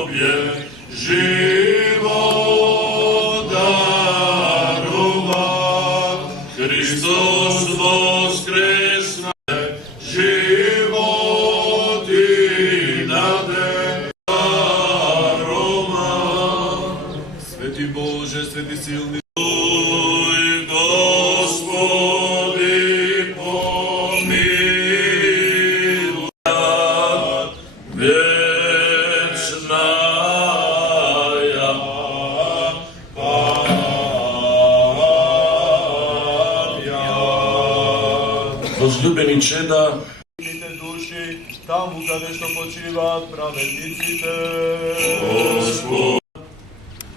Tobie život darova. Hristos voskresna, život i nade darova. Sveти Bože, Sveти silni, Господи, помилуй, вечная память. Возлюбени чеда, души, таму каде што почиваат праведниците. Господ,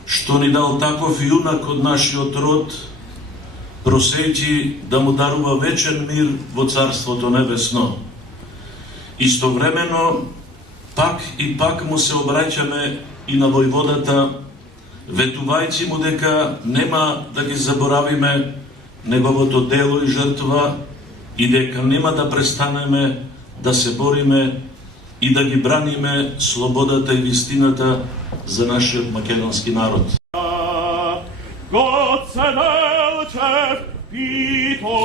што ни дал таков јунак од нашиот род, просејќи да му дарува вечен мир во Царството Небесно. Истовремено, пак и пак му се обраќаме и на војводата, ветувајќи му дека нема да ги заборавиме неговото дело и жртва и дека нема да престанеме да се бориме и да ги браниме слободата и вистината за нашиот македонски народ. God se nelče, pito